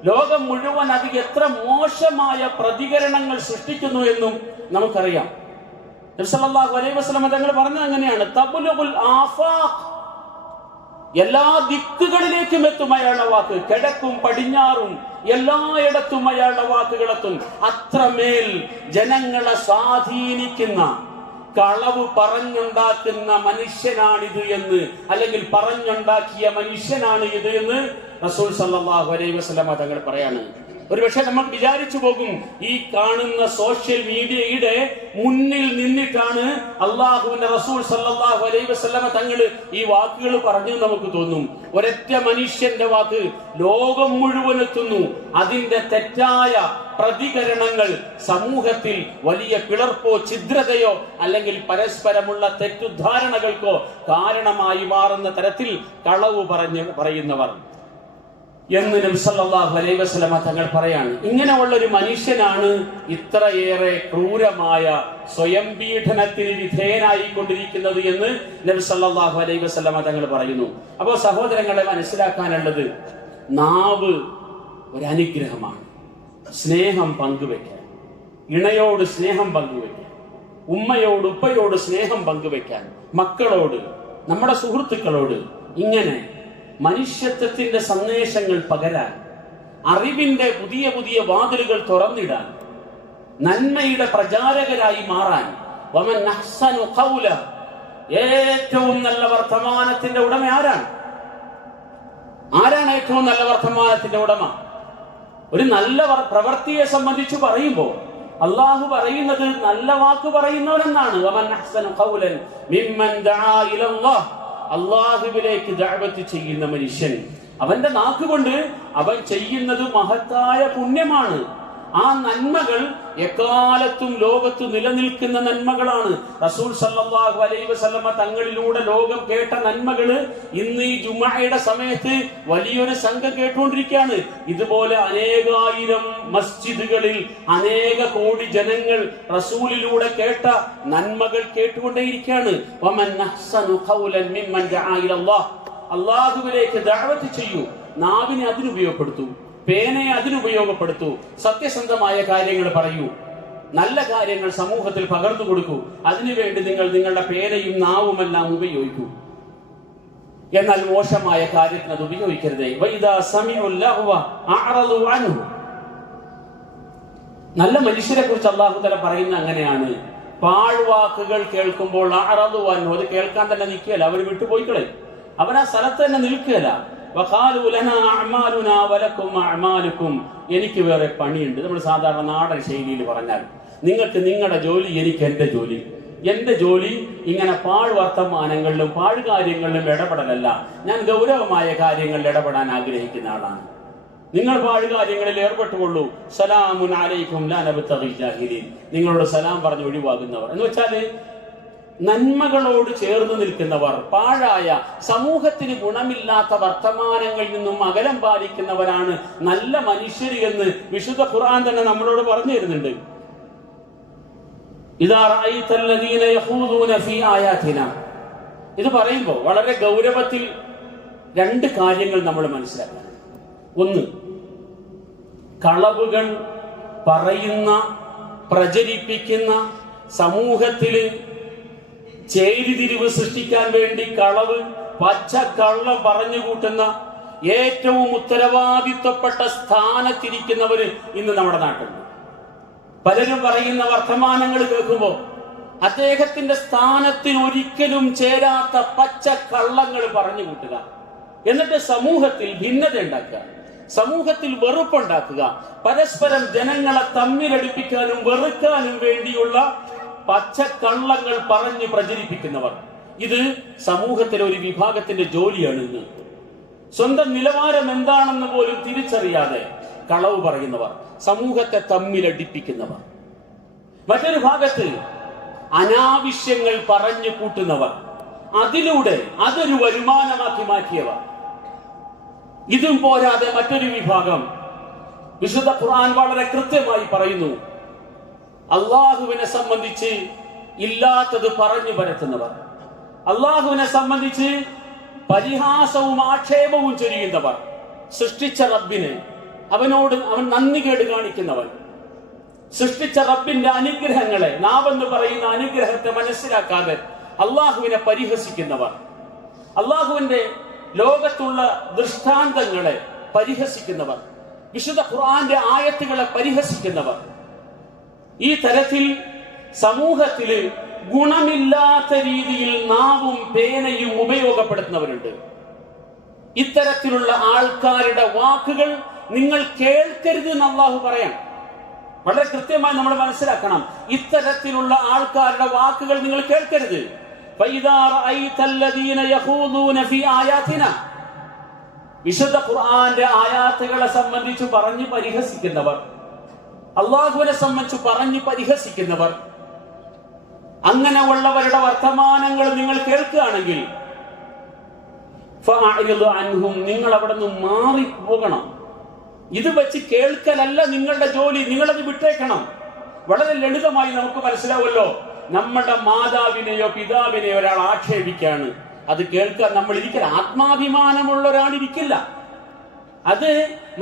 ലോകം മുഴുവൻ അത് എത്ര മോശമായ പ്രതികരണങ്ങൾ സൃഷ്ടിക്കുന്നു എന്നും നമുക്കറിയാം. നബി സല്ലല്ലാഹു അലൈഹി വസല്ലം തങ്ങൾ പറഞ്ഞത് അങ്ങനെയാണ്, തബ്ലുഗുൽ ആഫാഖ്, എല്ലാ ദിക്കുകളിലേക്കും എത്തും അയാളുടെ വാക്ക്, കിഴക്കും പടിഞ്ഞാറും എല്ലായിടത്തും അയാളുടെ വാക്കുകളെത്തും. അത്രമേൽ ജനങ്ങളെ സ്വാധീനിക്കുന്ന, കളവ് പറഞ്ഞുണ്ടാക്കുന്ന മനുഷ്യനാണിത് എന്ന്, അല്ലെങ്കിൽ പറഞ്ഞുണ്ടാക്കിയ മനുഷ്യനാണ് ഇത് എന്ന് റസൂൽ സല്ലല്ലാഹു അലൈഹി വസല്ലം തങ്ങൾ പറയാണ്. ഒരുപക്ഷെ നമ്മൾ വിചാരിച്ചു പോകും, ഈ കാണുന്ന സോഷ്യൽ മീഡിയയുടെ മുന്നിൽ നിന്നിട്ടാണ് അള്ളാഹുവിന്റെ റസൂൽ സല്ലല്ലാഹു അലൈഹി വസല്ലം തങ്ങൾ ഈ വാക്കുകൾ പറഞ്ഞു നമുക്ക് തോന്നും. ഒരൊറ്റ മനുഷ്യന്റെ വാക്ക് ലോകം മുഴുവൻ എത്തുന്നു. അതിന്റെ തെറ്റായ പ്രതികരണങ്ങൾ സമൂഹത്തിൽ വലിയ പിളർപ്പോ ഛിദ്രതയോ അല്ലെങ്കിൽ പരസ്പരമുള്ള തെറ്റുദ്ധാരണകൾക്കോ കാരണമായി മാറുന്ന തരത്തിൽ കളവ് പറയുന്നവർ എന്ന് നബി സല്ലല്ലാഹു അലൈഹി വസല്ലം തങ്ങൾ പറയാണ്. ഇങ്ങനെയുള്ള ഒരു മനുഷ്യനാണ് ഇത്രയേറെ ക്രൂരമായ സ്വയം പീഡനത്തിന് വിധേയനായിക്കൊണ്ടിരിക്കുന്നത് എന്ന് നബി സല്ലല്ലാഹു അലൈഹി വസല്ലം തങ്ങൾ പറയുന്നു. അപ്പോൾ സഹോദരങ്ങളെ, മനസ്സിലാക്കാനുള്ളത്, നാവ് ഒരു അനുഗ്രഹമാണ്. സ്നേഹം പങ്കുവെക്കാൻ, ഇണയോട് സ്നേഹം പങ്കുവെക്കാൻ, ഉമ്മയോട് ഉപ്പയോട് സ്നേഹം പങ്കുവെക്കാൻ, മക്കളോട്, നമ്മുടെ സുഹൃത്തുക്കളോട്, ഇങ്ങനെ മനുഷ്യത്വത്തിന്റെ സന്ദേശങ്ങൾ പകരാൻ, അറിവിന്റെ പുതിയ പുതിയ വാതിലുകൾ തുറന്നിടാൻ, നന്മയുടെ പ്രചാരകരായി മാറാൻ. വമൻ അഹ്സനു ഖൗല, ഏറ്റവും നല്ല വർത്തമാനത്തിന്റെ ഉടമ ആരാണ്? ഏറ്റവും നല്ല വർത്തമാനത്തിന്റെ ഉടമ? ഒരു നല്ല പ്രവൃത്തിയെ സംബന്ധിച്ച് പറയുമ്പോൾ അള്ളാഹു പറയുന്നത് നല്ല വാക്ക് പറയുന്നവരെന്നാണ്. വമൻ അഹ്സനു ഖൗലൻ മിമ്മൻ ദആ ഇലല്ലാഹ്, അള്ളാഹുവിലേക്ക് ദഅവത്ത് ചെയ്യുന്ന മനുഷ്യൻ, അവന്റെ നാക്കുകൊണ്ട് അവൻ ചെയ്യുന്നത് മഹത്തായ പുണ്യമാണ്. ആ നന്മകൾ എക്കാലത്തും ലോകത്ത് നിലനിൽക്കുന്ന നന്മകളാണ്. റസൂൽ സല്ലല്ലാഹു അലൈഹി വസല്ലമ തങ്ങളിലൂടെ ലോകം കേട്ട നന്മകള് ഇന്ന് ഈ ജുമുഅയുടെ സമയത്ത് വലിയൊരു സംഘം കേട്ടുകൊണ്ടിരിക്കുകയാണ്. ഇതുപോലെ അനേകായിരം മസ്ജിദുകളിൽ അനേക കോടി ജനങ്ങൾ റസൂലിലൂടെ കേട്ട നന്മകൾ കേട്ടുകൊണ്ടേയിരിക്കുകയാണ്. വമൻ അഹ്സനു ഖൗലൻ മിമ്മൻ ദആ ഇലല്ലാഹ്, അല്ലാഹുവിലേക്ക് ദഅവത്ത് ചെയ്യൂ. നാവിനെ അതിനുപയോഗപ്പെടുത്തൂ, പേനയെ അതിനുപയോഗപ്പെടുത്തൂ, സത്യസന്ധമായ കാര്യങ്ങൾ പറയൂ, നല്ല കാര്യങ്ങൾ സമൂഹത്തിൽ പകർന്നു കൊടുക്കൂ. അതിനുവേണ്ടി നിങ്ങൾ നിങ്ങളുടെ പേനയും നാവുമെല്ലാം ഉപയോഗിക്കൂ. എന്നാൽ മോശമായ കാര്യത്തിന് അത് ഉപയോഗിക്കരുതേ. വൈദാ സമിഉൽ ലഹ്വ അഅറദു അൻഹു, നല്ല മനുഷ്യരെ കുറിച്ച് അല്ലാഹു തആല പറയുന്നത് അങ്ങനെയാണ്. പാഴ്വാക്കുകൾ കേൾക്കുമ്പോൾ അഅറദു അൻഹു, അത് കേൾക്കാൻ തന്നെ നിൽക്കുകയല്ല, അവർ വിട്ടുപോയിക്കളെ, അവൻ ആ സ്ഥലത്ത് തന്നെ നിൽക്കുകയല്ല. വഖാലു ലനാ അഅമാലുനാ വലക്കും അഅമാലുക്കും, എനിക്ക് വേറെ പണിയുണ്ട്. നമ്മൾ സാധാരണ നാടൻ ശൈലിയിൽ പറഞ്ഞാൽ, നിങ്ങൾക്ക് നിങ്ങളുടെ ജോലി, എനിക്ക് എന്റെ ജോലി. എന്റെ ജോലി ഇങ്ങനെ പാഴ്വർത്തമാനങ്ങളിലും പാഴ്കാര്യങ്ങളിലും ഇടപെടലല്ല. ഞാൻ ഗൗരവമായ കാര്യങ്ങളിൽ ഇടപെടാൻ ആഗ്രഹിക്കുന്ന ആളാണ്. നിങ്ങൾ പാഴ്കാര്യങ്ങളിൽ ഏർപ്പെട്ടുകൊള്ളൂ. സലാമുൻ അലൈക്കും ലാ നബ്തഗി ജാഹിലീൻ. നിങ്ങളോട് സലാം പറഞ്ഞ് ഒഴിവാകുന്നവർ എന്ന് വെച്ചാല് നന്മകളോട് ചേർന്ന് നിൽക്കുന്നവർ, പാഴായ സമൂഹത്തിന് ഗുണമില്ലാത്ത വർത്തമാനങ്ങളിൽ നിന്നും അകലം പാലിക്കുന്നവരാണ് നല്ല മനുഷ്യർ എന്ന് വിശുദ്ധ ഖുർആൻ തന്നെ നമ്മളോട് പറഞ്ഞു തരുന്നുണ്ട്. ഇദാ റഅയ്തല്ലദീന യഖൂദൂന ഫീ ആയാതിനാ, ഇത് പറയുമ്പോൾ വളരെ ഗൗരവത്തിൽ രണ്ട് കാര്യങ്ങൾ നമ്മൾ മനസ്സിലാക്കണം. ഒന്ന്, കളവുകൾ പറയുന്ന, പ്രചരിപ്പിക്കുന്ന, സമൂഹത്തില് ചേരിതിരിവ് സൃഷ്ടിക്കാൻ വേണ്ടി കളവ്, പച്ചക്കള്ളം പറഞ്ഞു കൂട്ടുന്ന ഏറ്റവും ഉത്തരവാദിത്വപ്പെട്ട സ്ഥാനത്തിരിക്കുന്നവര് ഇന്ന് നമ്മുടെ നാട്ടിലുണ്ട്. പലരും പറയുന്ന വർത്തമാനങ്ങൾ കേൾക്കുമ്പോൾ അദ്ദേഹത്തിന്റെ സ്ഥാനത്തിന് ഒരിക്കലും ചേരാത്ത പച്ചക്കള്ളങ്ങൾ പറഞ്ഞു കൂട്ടുക, എന്നിട്ട് സമൂഹത്തിൽ ഭിന്നത ഉണ്ടാക്കുക, സമൂഹത്തിൽ വെറുപ്പുണ്ടാക്കുക, പരസ്പരം ജനങ്ങളെ തമ്മിലടിപ്പിക്കാനും വെറുക്കാനും വേണ്ടിയുള്ള പച്ചക്കള്ളങ്ങൾ പറഞ്ഞ് പ്രചരിപ്പിക്കുന്നവർ. ഇത് സമൂഹത്തിലെ ഒരു വിഭാഗത്തിന്റെ ജോലിയാണ്. ഇന്ന് സ്വന്തം നിലവാരം എന്താണെന്ന് പോലും തിരിച്ചറിയാതെ കളവ് പറയുന്നവർ, സമൂഹത്തെ തമ്മിലടിപ്പിക്കുന്നവർ. മറ്റൊരു ഭാഗത്ത് അനാവശ്യങ്ങൾ പറഞ്ഞു കൂട്ടുന്നവർ, അതിലൂടെ അതൊരു വരുമാനമാക്കി മാറ്റിയവർ. ഇതും പോരാതെ മറ്റൊരു വിഭാഗം, വിശുദ്ധ ഖുർആൻ വളരെ കൃത്യമായി പറയുന്നു, അള്ളാഹുവിനെ സംബന്ധിച്ച് ഇല്ലാത്തത് പറഞ്ഞു പരത്തുന്നവർ, അള്ളാഹുവിനെ സംബന്ധിച്ച് പരിഹാസവും ആക്ഷേപവും ചൊരിയുന്നവർ, സൃഷ്ടിച്ച റബ്ബിന് അവൻ നന്ദികേട് കാണിക്കുന്നവൻ, സൃഷ്ടിച്ച റബ്ബിന്റെ അനുഗ്രഹങ്ങളെ, നാവെന്ന് പറയുന്ന അനുഗ്രഹത്തെ മനസ്സിലാക്കാതെ അള്ളാഹുവിനെ പരിഹസിക്കുന്നവർ, അള്ളാഹുവിന്റെ ലോകത്തുള്ള ദൃഷ്ടാന്തങ്ങളെ പരിഹസിക്കുന്നവർ, വിശുദ്ധ ഖുർആന്റെ ആയത്തുകളെ പരിഹസിക്കുന്നവർ, ഈ തരത്തിൽ സമൂഹത്തില് ഗുണമില്ലാത്ത രീതിയിൽ നാവും പേനയും ഉപയോഗപ്പെടുത്തുന്നവരുണ്ട്. ഇത്തരത്തിലുള്ള ആൾക്കാരുടെ വാക്കുകൾ നിങ്ങൾ കേൾക്കരുത് എന്ന് അല്ലാഹു പറയാം. വളരെ കൃത്യമായി നമ്മൾ മനസ്സിലാക്കണം, ഇത്തരത്തിലുള്ള ആൾക്കാരുടെ വാക്കുകൾ നിങ്ങൾ കേൾക്കരുത്. വിശുദ്ധ ഖുർആന്റെ ആയാത്തുകളെ സംബന്ധിച്ച് പറഞ്ഞ് പരിഹസിക്കുന്നവർ, അള്ളാഹുവിനെ സംബന്ധിച്ച് പറഞ്ഞ് പരിഹസിക്കുന്നവർ, അങ്ങനെ ഉള്ളവരുടെ വർത്തമാനങ്ങൾ നിങ്ങൾ കേൾക്കുകയാണെങ്കിൽ നിങ്ങൾ അവിടെ നിന്ന് മാറിപ്പോകണം. ഇത് വെച്ച് കേൾക്കലല്ല നിങ്ങളുടെ ജോലി, നിങ്ങളത് വിട്ടേക്കണം. വളരെ ലളിതമായി നമുക്ക് മനസ്സിലാവുമല്ലോ, നമ്മുടെ മാതാവിനെയോ പിതാവിനെയോ ഒരാൾ ആക്ഷേപിക്കാണ്, അത് കേൾക്കാൻ നമ്മൾ ഇരിക്കില്ല. ആത്മാഭിമാനമുള്ള ഒരാളിരിക്കില്ല. അത്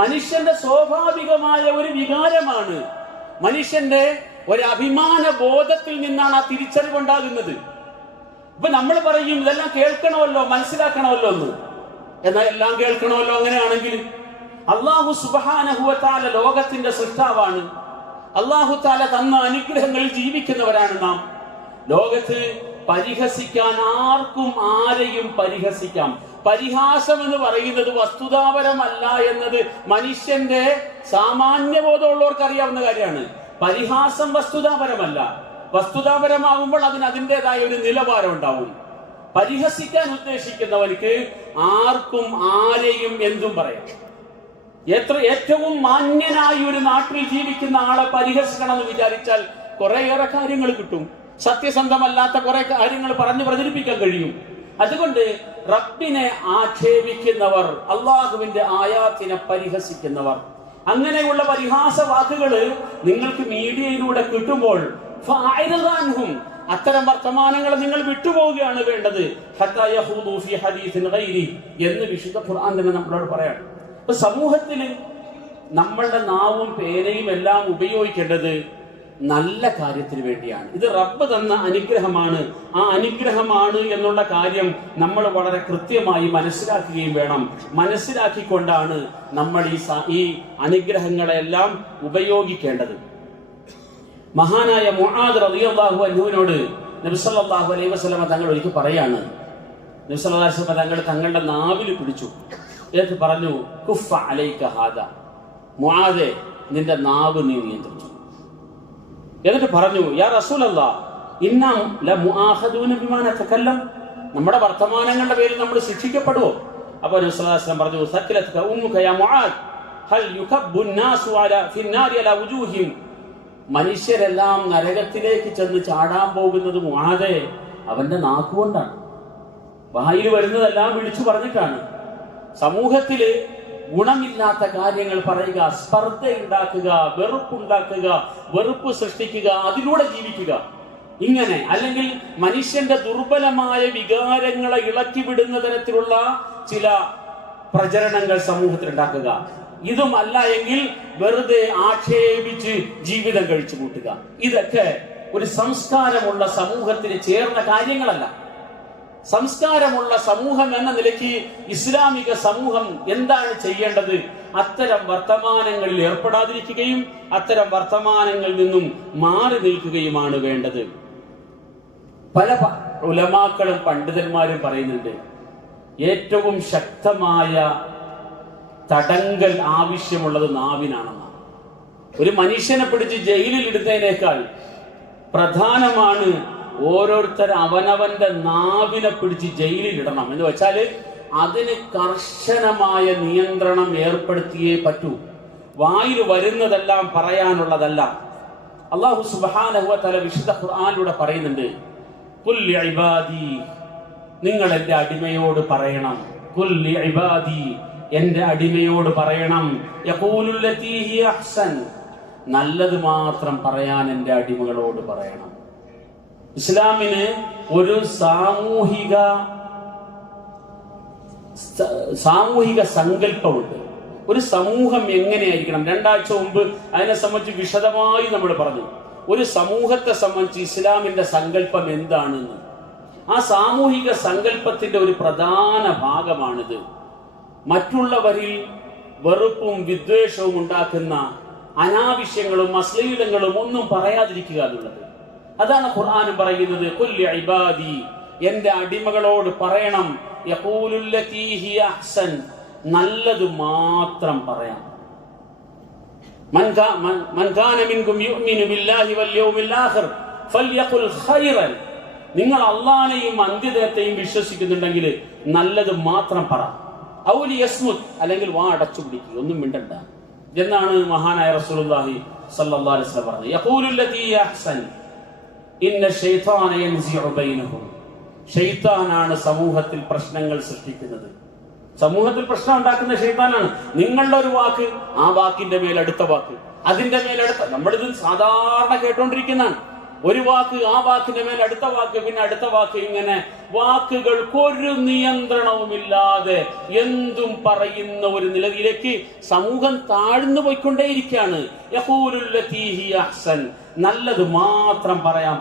മനുഷ്യന്റെ സ്വാഭാവികമായ ഒരു വികാരമാണ്. മനുഷ്യന്റെ ഒരു അഭിമാന ബോധത്തിൽ നിന്നാണ് ആ തിരിച്ചറിവുണ്ടാകുന്നത്. ഇപ്പൊ നമ്മൾ പറയും ഇതെല്ലാം കേൾക്കണമല്ലോ, മനസ്സിലാക്കണമല്ലോ എന്ന്. എന്നാൽ എല്ലാം കേൾക്കണമല്ലോ അങ്ങനെയാണെങ്കിൽ അല്ലാഹു സുബ്ഹാനഹു വ തആല ലോകത്തിന്റെ സൃഷ്ടാവാണ്. അല്ലാഹു തആല തന്ന അനുഗ്രഹങ്ങളിൽ ജീവിക്കുന്നവരാണ് നാം. ലോകത്ത് പരിഹസിക്കാൻ ആർക്കും ആരെയും പരിഹസിക്കാം. പരിഹാസം എന്ന് പറയുന്നത് വസ്തുതാപരമല്ല എന്നത് മനുഷ്യന്റെ സാമാന്യബോധമുള്ളവർക്ക് അറിയാവുന്ന കാര്യമാണ്. പരിഹാസം വസ്തുതാപരമല്ല. വസ്തുതാപരമാകുമ്പോൾ അതിന് അതിൻ്റെതായ ഒരു നിലവാരം ഉണ്ടാവും. പരിഹസിക്കാൻ ഉദ്ദേശിക്കുന്നവർക്ക് ആർക്കും ആരെയും എന്തും പറയാം. ഏറ്റവും മാന്യനായ ഒരു നാട്ടിൽ ജീവിക്കുന്ന ആളെ പരിഹസിക്കണം എന്ന് വിചാരിച്ചാൽ കുറേയേറെ കാര്യങ്ങൾ കിട്ടും. സത്യസന്ധമല്ലാത്ത കുറെ കാര്യങ്ങൾ പറഞ്ഞു പ്രചരിപ്പിക്കാൻ കഴിയും. അതുകൊണ്ട് റബ്ബിനെ ആക്ഷേപിക്കുന്നവർ, അള്ളാഹുവിന്റെ ആയാത്തിനെ പരിഹസിക്കുന്നവർ, അങ്ങനെയുള്ള പരിഹാസ വാക്കുകള് നിങ്ങൾക്ക് മീഡിയയിലൂടെ കിട്ടുമ്പോൾ അത്തരം വർത്തമാനങ്ങൾ നിങ്ങൾ വിട്ടുപോവുകയാണ് വേണ്ടത്. എന്ന് വിശുദ്ധ ഖുർആൻ തന്നെ നമ്മളോട് പറയാം. ഇപ്പൊ സമൂഹത്തിൽ നമ്മളുടെ നാവും പേനയും എല്ലാം ഉപയോഗിക്കേണ്ടത് നല്ല കാര്യത്തിന് വേണ്ടിയാണ്. ഇത് റബ്ബ് തന്ന അനുഗ്രഹമാണ്. ആ അനുഗ്രഹമാണ് എന്നുള്ള കാര്യം നമ്മൾ വളരെ കൃത്യമായി മനസ്സിലാക്കുകയും വേണം. മനസ്സിലാക്കിക്കൊണ്ടാണ് നമ്മൾ ഈ അനുഗ്രഹങ്ങളെല്ലാം ഉപയോഗിക്കേണ്ടത്. മഹാനായ മുആദ് റളിയല്ലാഹു അൻഹുവിനോട് നബി സല്ലല്ലാഹു അലൈഹി വസല്ലം തങ്ങൾ ഒരിക്കൽ പറയാണ്, നബി സല്ലല്ലാഹു അലൈഹി വസല്ലം തങ്ങൾ തങ്ങളുടെ നാവിൽ പിടിച്ചു, എന്നിട്ട് പറഞ്ഞു, കുഫ അലൈക ഹാദാ, മുആദേ നിന്റെ നാവ് നീ നിയന്ത്രിച്ചു. എന്നിട്ട് പറഞ്ഞു, യാ റസൂലല്ലാഹ്, ഇന്നാം ലമുആഖദൂന ബിമാ നതകല്ലം, നമ്മുടെ വർത്തമാനങ്ങളുടെ പേരിൽ നമ്മൾ ശിക്ഷിക്കപ്പെടുവോ? അപ്പോൾ നബി സല്ലല്ലാഹു അലൈഹി വസല്ലം പറഞ്ഞു, സക്കലത്ക ഉമ്മുക യാ മുആദ് ഹൽ യുകബ്ബു നാസു ഫിന്നാരി അലാ വുജൂഹിം, മനുഷ്യരെല്ലാം നരകത്തിലേക്ക് ചെന്ന് ചാടാൻ പോകുന്നത് മുആദേ അവന്റെ നാക്കുകൊണ്ടാണ്. വായിൽ വരുന്നതെല്ലാം വിളിച്ചു പറഞ്ഞിട്ടാണ്. സമൂഹത്തില് ഗുണമില്ലാത്ത കാര്യങ്ങൾ പറയുക, സ്പർദ്ധ ഉണ്ടാക്കുക, വെറുപ്പുണ്ടാക്കുക, വെറുപ്പ് സൃഷ്ടിക്കുക, അതിലൂടെ ജീവിക്കുക. ഇങ്ങനെ അല്ലെങ്കിൽ മനുഷ്യന്റെ ദുർബലമായ വികാരങ്ങളെ ഇളക്കി വിടുന്ന തരത്തിലുള്ള ചില പ്രചരണങ്ങൾ സമൂഹത്തിൽ ഉണ്ടാക്കുക. ഇതുമല്ല എങ്കിൽ വെറുതെ ആക്ഷേപിച്ച് ജീവിതം കഴിച്ചു കൂട്ടുക. ഇതൊക്കെ ഒരു സംസ്കാരമുള്ള സമൂഹത്തിന് ചേർന്ന കാര്യങ്ങളല്ല. സംസ്കാരമുള്ള സമൂഹം എന്ന നിലയ്ക്ക് ഇസ്ലാമിക സമൂഹം എന്താണ് ചെയ്യേണ്ടത്? അത്തരം വർത്തമാനങ്ങളിൽ ഏർപ്പെടാതിരിക്കുകയും അത്തരം വർത്തമാനങ്ങളിൽ നിന്നും മാറി നിൽക്കുകയുമാണ് വേണ്ടത്. പല ഉലമാക്കളും പണ്ഡിതന്മാരും പറയുന്നുണ്ട്, ഏറ്റവും ശക്തമായ തടങ്കൽ ആവശ്യമുള്ളത് നാവിനാണെന്നാണ്. ഒരു മനുഷ്യനെ പിടിച്ച് ജയിലിൽ ഇടുന്നതിനേക്കാൾ പ്രധാനമാണ് ഓരോരുത്തർ അവനവന്റെ നാവിനെ പിടിച്ച് ജയിലിൽ ഇടണം. എന്ന് വെച്ചാല് അതിന് കർശനമായ നിയന്ത്രണം ഏർപ്പെടുത്തിയേ പറ്റൂ. വായിൽ വരുന്നതെല്ലാം പറയാനുള്ളതല്ല. അല്ലാഹു സുബ്ഹാനഹു വ തആല വിശുദ്ധ ഖുർആനിലൂടെ പറയുന്നുണ്ട്, ഖുൽ ലിഇബാദി, നിങ്ങൾ എന്റെ അടിമയോട് പറയണം. ഖുൽ ലിഇബാദി, എന്റെ അടിമയോട് പറയണം. യഖൂലുല്ലതീ ഹിയ അഹ്സൻ, നല്ലത് മാത്രം പറയാൻ എന്റെ അടിമകളോട് പറയണം. ഇസ്ലാമിന് ഒരു സാമൂഹിക സങ്കല്പമുണ്ട്. ഒരു സമൂഹം എങ്ങനെയായിരിക്കണം? 2 ആഴ്ച മുമ്പ് അതിനെ സംബന്ധിച്ച് വിശദമായി നമ്മൾ പറഞ്ഞു. ഒരു സമൂഹത്തെ സംബന്ധിച്ച് ഇസ്ലാമിന്റെ സങ്കല്പം എന്താണെന്ന്. ആ സാമൂഹിക സങ്കല്പത്തിന്റെ ഒരു പ്രധാന ഭാഗമാണിത്. മറ്റുള്ളവരിൽ വെറുപ്പും വിദ്വേഷവും ഉണ്ടാക്കുന്ന അനാവശ്യങ്ങളും അശ്ലീലങ്ങളും ഒന്നും പറയാതിരിക്കുക എന്നുള്ളത്. അതാണ് ഖുർആനും പറയുന്നത്, ഖുൽ ലിഇബാദി, എന്റെ അടിമകളോട് പറയണം. യഖൂലുല്ലതീ ഹിയ അഹ്സൻ, നല്ലത് മാത്രം പറയാം. മൻ കാന മിൻകും യുഅ്മിനു ബില്ലാഹി വൽ യൗമിൽ ആഖിർ ഫൽയഖുൽ ഖൈറൻ, നിങ്ങൾ അല്ലാഹുവിനെയും അന്ത്യദിനത്തെയും വിശ്വസിക്കുന്നുണ്ടെങ്കിൽ നല്ലത് മാത്രം പറ. ഔ ലിയസ്മുത്, അല്ലെങ്കിൽ വാ അടച്ചു പിടിക്കുക, ഒന്നും മിണ്ടണ്ട എന്നാണ് മഹാനായ റസൂലുള്ളാഹി സ്വല്ലല്ലാഹു അലൈഹി വസല്ലം പറഞ്ഞത്. യഖൂലുല്ലതീ ഹിയ അഹ്സൻ ഇന്ന ശൈത്താന യൻസിഉ ബൈനഹും, ശൈത്താനാണ് സമൂഹത്തിൽ പ്രശ്നങ്ങൾ സൃഷ്ടിക്കുന്നത്. സമൂഹത്തിൽ പ്രശ്നം ഉണ്ടാക്കുന്ന ശൈത്താനാണ്. നിങ്ങളുടെ ഒരു വാക്ക്, ആ വാക്കിന്റെ മേൽ അടുത്ത വാക്ക്, അതിന്റെ മേലടുത്ത, നമ്മളിത് സാധാരണ കേട്ടോണ്ടിരിക്കുന്നതാണ്. ഒരു വാക്ക്, ആ വാക്കിന്റെ മേൽ അടുത്ത വാക്ക്, പിന്നെ അടുത്ത വാക്ക്, ഇങ്ങനെ വാക്കുകൾക്കൊരു നിയന്ത്രണവുമില്ലാതെ എന്തും പറയുന്ന ഒരു നിലയിലേക്ക് സമൂഹം താഴ്ന്നു പോയിക്കൊണ്ടേയിരിക്കുകയാണ്. യഖൂലുല്ലതീ ഹിയ അഹ്സൻ, നല്ലത് മാത്രം പറയാ.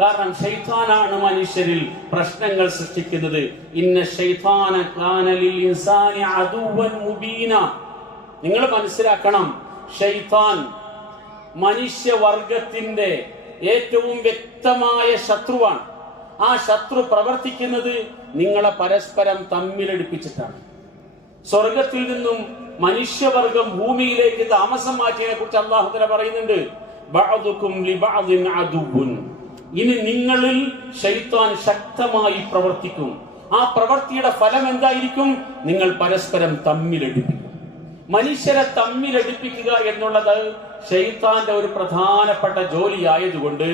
കാരണം ശൈത്താനാണ് മനുഷ്യരിൽ പ്രശ്നങ്ങൾ സൃഷ്ടിക്കുന്നത്. ഇന്ന ശൈത്താന കാന ലിൽ ഇൻസാനി അദുവൻ മുബീന, നിങ്ങൾ മനസ്സിലാക്കണം, ശൈത്താൻ മനുഷ്യവർഗത്തിന്റെ ഏറ്റവും വ്യക്തമായ ശത്രുവാണ്. ആ ശത്രു പ്രവർത്തിക്കുന്നത് നിങ്ങളെ പരസ്പരം തമ്മിലടിപ്പിച്ചിട്ടാണ്. സ്വർഗത്തിൽ നിന്നും മനുഷ്യവർഗം ഭൂമിയിലേക്ക് താമസം മാറ്റിയതിനെ കുറിച്ച് അല്ലാഹു തആല പറയുന്നുണ്ട്, ബഅദുകും ലിബഅദിൻ അദുവ്വുൻ, ഇനി നിങ്ങളിൽ ശൈത്താൻ ശക്തമായി പ്രവർത്തിക്കും. ആ പ്രവൃത്തിയുടെ ഫലം എന്തായിരിക്കും? നിങ്ങൾ പരസ്പരം തമ്മിലടിപ്പിക്കും. മനുഷ്യരെ തമ്മിലടിപ്പിക്കുക എന്നുള്ളത് ശൈത്താന്റെ ഒരു പ്രധാനപ്പെട്ട ജോലിയായതുകൊണ്ട്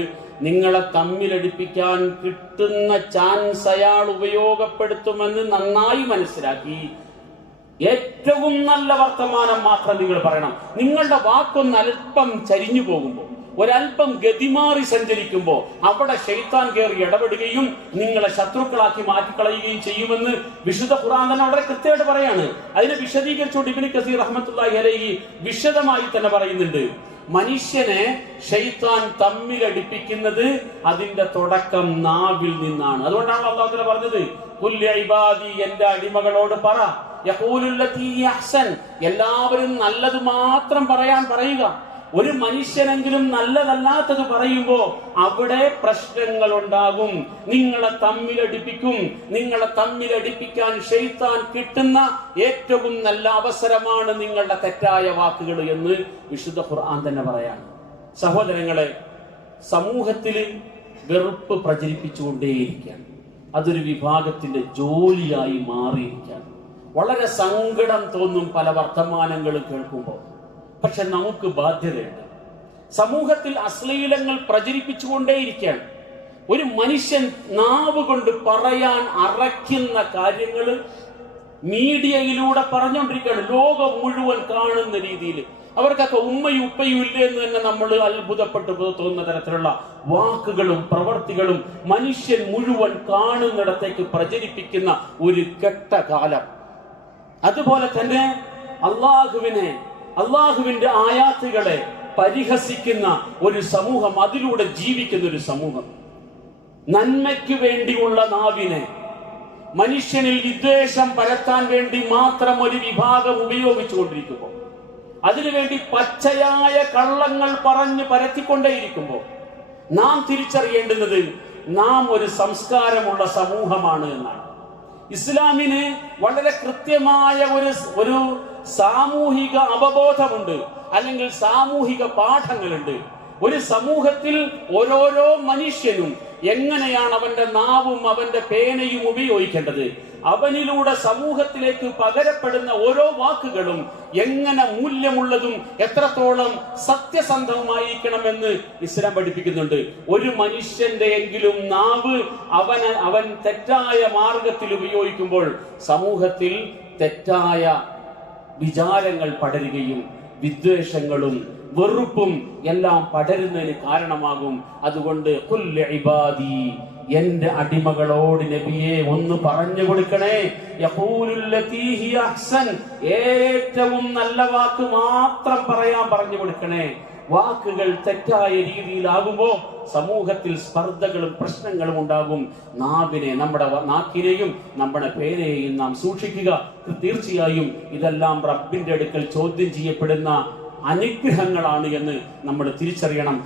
നിങ്ങളെ തമ്മിലടിപ്പിക്കാൻ കിട്ടുന്ന ചാൻസ് അയാൾ ഉപയോഗപ്പെടുത്തുമെന്ന് നന്നായി മനസ്സിലാക്കി ഏറ്റവും നല്ല വർത്തമാനം മാത്രം നിങ്ങൾ പറയണം. നിങ്ങളുടെ വാക്കൊന്ന് അല്പം ചരിഞ്ഞു പോകുമ്പോൾ, ഒരല്പം ഗതിമാറി സഞ്ചരിക്കുമ്പോൾ അവിടെ ശൈത്താൻ കയറി ഇടപെടുകയും നിങ്ങളെ ശത്രുക്കളാക്കി മാറ്റിക്കളയുകയും ചെയ്യുമെന്ന് വിശുദ്ധ ഖുർആൻ തന്നെ വളരെ കൃത്യമായിട്ട് പറയാണ്. അതിനെ വിശദീകരിച്ചുകൊണ്ട് ഇബ്നു കസീർ റഹ്മത്തുള്ളാഹി അലൈഹി വിശദമായി തന്നെ പറയുന്നുണ്ട്, മനുഷ്യനെ ശൈത്താൻ തമ്മിലടിപ്പിക്കുന്നത് അതിന്റെ തുടക്കം നാവിൽ നിന്നാണ്. അതുകൊണ്ടാണ് അല്ലാഹു തആല പറഞ്ഞത്, ഖുൽ ഇബാദി, എന്റെ അടിമകളോട് പറ, യഖൂലുല്ലതീ അഹ്സൻ, എല്ലാവരും നല്ലത് മാത്രം പറയുക. ഒരു മനുഷ്യനെങ്കിലും നല്ലതല്ലാത്തത് പറയുമ്പോ അവിടെ പ്രശ്നങ്ങൾ ഉണ്ടാകും, നിങ്ങളെ തമ്മിലടിപ്പിക്കും. നിങ്ങളെ തമ്മിലടിപ്പിക്കാൻ ശൈത്താൻ കിട്ടുന്ന ഏറ്റവും നല്ല അവസരമാണ് നിങ്ങളുടെ തെറ്റായ വാക്കുകൾ എന്ന് വിശുദ്ധ ഖുർആൻ തന്നെ പറയാണ്. സഹോദരങ്ങളെ, സമൂഹത്തിൽ വെറുപ്പ് പ്രചരിപ്പിച്ചുകൊണ്ടേയിരിക്കുകയാണ്. അതൊരു വിഭാഗത്തിന്റെ ജോലിയായി മാറിയിരിക്കുകയാണ്. വളരെ സങ്കടം തോന്നും പല വർത്തമാനങ്ങളും കേൾക്കുമ്പോൾ. പക്ഷെ നമുക്ക് ബാധ്യതയുണ്ട്. സമൂഹത്തിൽ അശ്ലീലങ്ങൾ പ്രചരിപ്പിച്ചുകൊണ്ടേയിരിക്കുകയാണ്. ഒരു മനുഷ്യൻ നാവ് കൊണ്ട് പറയാൻ അറയ്ക്കുന്ന കാര്യങ്ങൾ മീഡിയയിലൂടെ പറഞ്ഞുകൊണ്ടിരിക്കുകയാണ്. ലോകം മുഴുവൻ കാണുന്ന രീതിയിൽ. അവർക്കൊക്കെ ഉമ്മയും ഉപ്പയും ഇല്ല എന്ന് തന്നെ നമ്മൾ അത്ഭുതപ്പെട്ടു തോന്നുന്ന തരത്തിലുള്ള വാക്കുകളും പ്രവർത്തികളും മനുഷ്യൻ മുഴുവൻ കാണുന്നിടത്തേക്ക് പ്രചരിപ്പിക്കുന്ന ഒരു കെട്ട കാലം. അതുപോലെ തന്നെ അള്ളാഹുവിന്റെ ആയാത്തുകളെ പരിഹസിക്കുന്ന ഒരു സമൂഹം, അതിലൂടെ ജീവിക്കുന്ന ഒരു സമൂഹം. നന്മയ്ക്ക് വേണ്ടിയുള്ള നാവിനെ മനുഷ്യനിൽ വിദ്വേഷം പരത്താൻ വേണ്ടി മാത്രം ഒരു വിഭാഗം ഉപയോഗിച്ചുകൊണ്ടിരിക്കുമ്പോൾ, അതിനുവേണ്ടി പച്ചയായ കള്ളങ്ങൾ പറഞ്ഞ് പരത്തിക്കൊണ്ടേയിരിക്കുമ്പോൾ നാം തിരിച്ചറിയേണ്ടുന്നത് നാം ഒരു സംസ്കാരമുള്ള സമൂഹമാണ് എന്നാണ്. ഇസ്ലാമിന് വളരെ കൃത്യമായ ഒരു സാമൂഹിക അവബോധമുണ്ട്, അല്ലെങ്കിൽ സാമൂഹിക പാഠങ്ങളുണ്ട്. ഒരു സമൂഹത്തിൽ ഓരോരോ മനുഷ്യനും എങ്ങനെയാണ് അവന്റെ നാവും അവന്റെ പേനയും ഉപയോഗിക്കേണ്ടത്, അവനിലൂടെ സമൂഹത്തിലേക്ക് പകരപ്പെടുന്ന ഓരോ വാക്കുകളും എങ്ങനെ മൂല്യമുള്ളതും എത്രത്തോളം സത്യസന്ധവുമായിരിക്കണമെന്ന് ഇസ്ലാം പഠിപ്പിക്കുന്നുണ്ട്. ഒരു മനുഷ്യന്റെ എങ്കിലും നാവ് അവൻ തെറ്റായ മാർഗത്തിൽ ഉപയോഗിക്കുമ്പോൾ സമൂഹത്തിൽ തെറ്റായ വിചാരങ്ങൾ പടരുകയും വിദ്വേഷങ്ങളും വെറുപ്പും എല്ലാം പടരുന്നതിന് കാരണമാകും. അതുകൊണ്ട് ഖുൽ ഇബാദി, എന്റെ അടിമകളോട് നബിയെ ഒന്ന് പറഞ്ഞു കൊടുക്കണേ, യഖൂലുല്ലതീ ഹിയ അഹ്സൻ, ഏറ്റവും നല്ല വാക്ക് മാത്രം പറയാൻ പറഞ്ഞു കൊടുക്കണേ. വാക്കുകൾ തെറ്റായ രീതിയിലാകുമ്പോ സമൂഹത്തിൽ സ്പർദ്ധകളും പ്രശ്നങ്ങളും ഉണ്ടാകും. നമ്മുടെ നാക്കിനെയും നമ്മുടെ പേരെയും നാം സൂക്ഷിക്കുക. തീർച്ചയായും ഇതെല്ലാം റബ്ബിന്റെ അടുക്കൽ ചോദ്യം ചെയ്യപ്പെടുന്ന അനുഗ്രഹങ്ങളാണ് എന്ന് നമ്മൾ തിരിച്ചറിയണം.